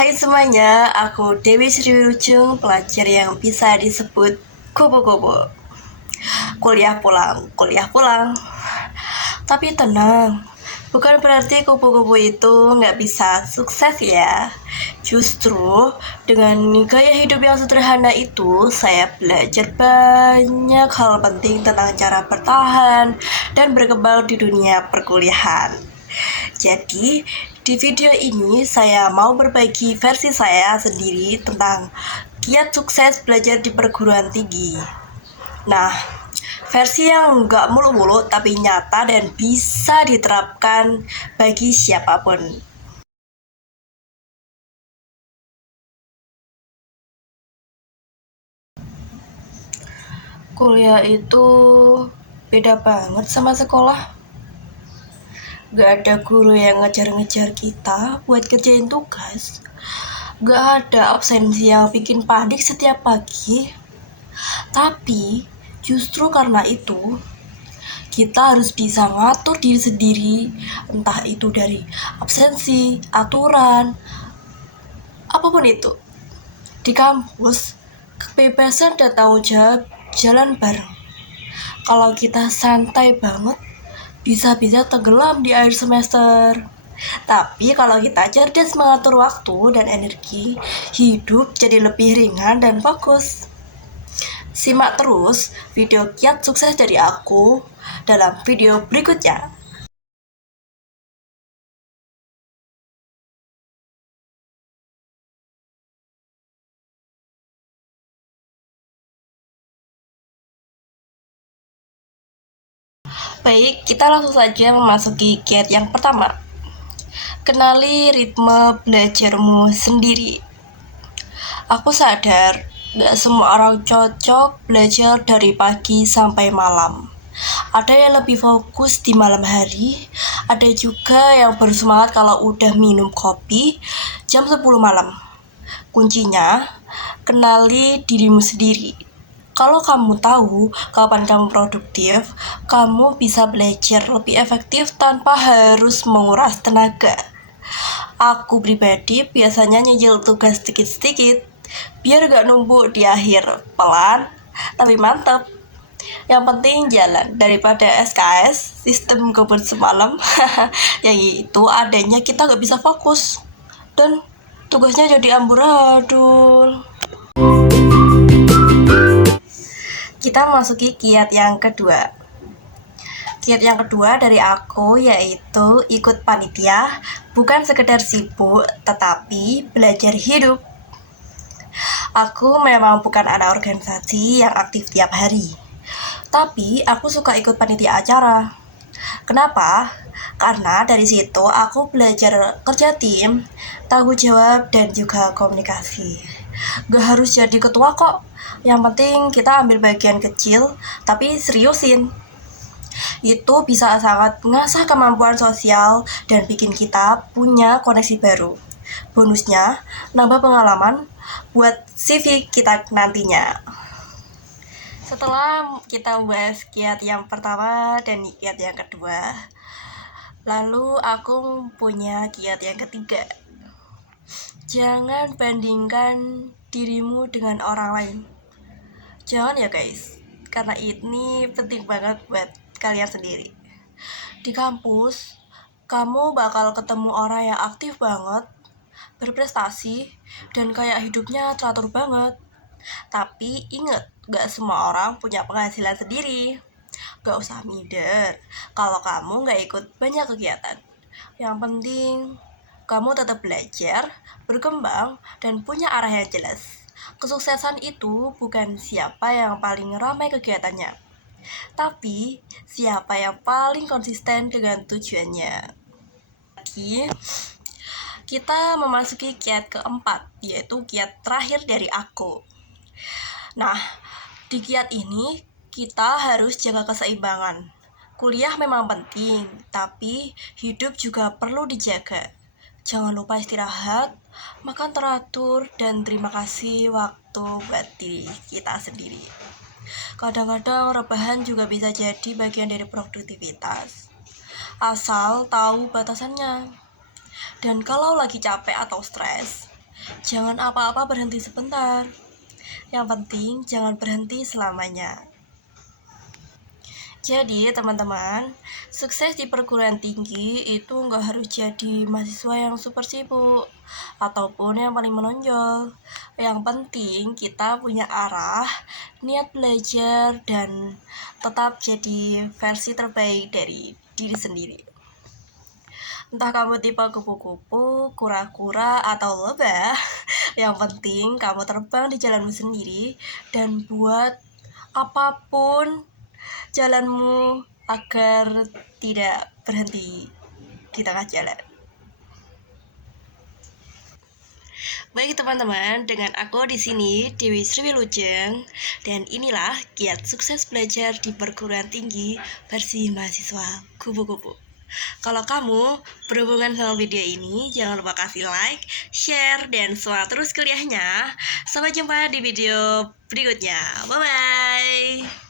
Hai semuanya, aku Dewi Sri Ujung, pelajar yang bisa disebut kupu-kupu. Kuliah pulang. Tapi tenang, bukan berarti kupu-kupu itu nggak bisa sukses ya. Justru dengan gaya hidup yang sederhana itu, saya belajar banyak hal penting tentang cara bertahan dan berkembang di dunia perkuliahan. Jadi, di video ini saya mau berbagi versi saya sendiri tentang kiat sukses belajar di perguruan tinggi. Nah, versi yang nggak mulu-mulu tapi nyata dan bisa diterapkan bagi siapapun. Kuliah itu beda banget sama sekolah. Gak ada guru yang ngejar-ngejar kita buat kerjain tugas. Gak ada absensi yang bikin panik setiap pagi. Tapi justru karena itu kita harus bisa ngatur diri sendiri, entah itu dari absensi, aturan, apapun itu. Di kampus, kebebasan dan tanggung jawab jalan bareng. Kalau kita santai banget, bisa-bisa tenggelam di akhir semester. Tapi kalau kita cerdas mengatur waktu dan energi, hidup jadi lebih ringan dan fokus. Simak terus video kiat sukses dari aku dalam video berikutnya. Baik, kita langsung saja memasuki kiat yang pertama. Kenali ritme belajarmu sendiri. Aku sadar, gak semua orang cocok belajar dari pagi sampai malam. Ada yang lebih fokus di malam hari, ada juga yang bersemangat kalau udah minum kopi jam 10 malam. Kuncinya, kenali dirimu sendiri. Kalau kamu tahu kapan kamu produktif, kamu bisa belajar lebih efektif tanpa harus menguras tenaga. Aku pribadi biasanya nyicil tugas sedikit-sedikit, biar gak numpuk di akhir. Pelan, tapi mantep. Yang penting jalan daripada SKS, sistem kebut semalam. Yang itu adanya kita gak bisa fokus. Dan tugasnya jadi amburadul. Kita masuki kiat yang kedua. Kiat yang kedua dari aku yaitu ikut panitia, bukan sekedar sibuk, tetapi belajar hidup. Aku memang bukan anak organisasi yang aktif tiap hari, tapi aku suka ikut panitia acara. Kenapa? Karena dari situ aku belajar kerja tim, tanggung jawab, dan juga komunikasi. Gak harus jadi ketua kok, yang penting kita ambil bagian kecil, tapi seriusin. Itu bisa sangat mengasah kemampuan sosial dan bikin kita punya koneksi baru. Bonusnya, nambah pengalaman buat CV kita nantinya. Setelah kita bahas kiat yang pertama dan kiat yang kedua, lalu aku punya kiat yang ketiga. Jangan bandingkan dirimu dengan orang lain. Jangan ya guys, karena ini penting banget buat kalian sendiri. Di kampus, kamu bakal ketemu orang yang aktif banget, berprestasi, dan kayak hidupnya teratur banget. Tapi inget, gak semua orang punya penghasilan sendiri. Gak usah minder kalau kamu gak ikut banyak kegiatan. Yang penting, kamu tetap belajar, berkembang, dan punya arah yang jelas. Kesuksesan itu bukan siapa yang paling ramai kegiatannya, tapi siapa yang paling konsisten dengan tujuannya. Kita memasuki kiat keempat, yaitu kiat terakhir dari aku. Nah, di kiat ini kita harus jaga keseimbangan. Kuliah memang penting, tapi hidup juga perlu dijaga. Jangan lupa istirahat, makan teratur, dan terima kasih waktu buat diri kita sendiri. Kadang-kadang rebahan juga bisa jadi bagian dari produktivitas, asal tahu batasannya. Dan kalau lagi capek atau stres, Jangan apa-apa berhenti sebentar. Yang penting jangan berhenti selamanya. Jadi teman-teman, sukses di perguruan tinggi itu nggak harus jadi mahasiswa yang super sibuk ataupun yang paling menonjol. Yang penting kita punya arah, niat belajar, dan tetap jadi versi terbaik dari diri sendiri. Entah kamu tipe kupu-kupu, kura-kura, atau lebah, yang penting kamu terbang di jalanmu sendiri dan buat apapun jalanmu agar tidak berhenti di tengah jalan. Baik teman-teman, dengan aku di sini Dewi Sriwilujeng, dan inilah Kiat Sukses Belajar di Perguruan Tinggi versi mahasiswa kupu-kupu. Kalau kamu berhubungan sama video ini, jangan lupa kasih like, share, dan semangat terus kuliahnya. Sampai jumpa di video berikutnya. Bye-bye.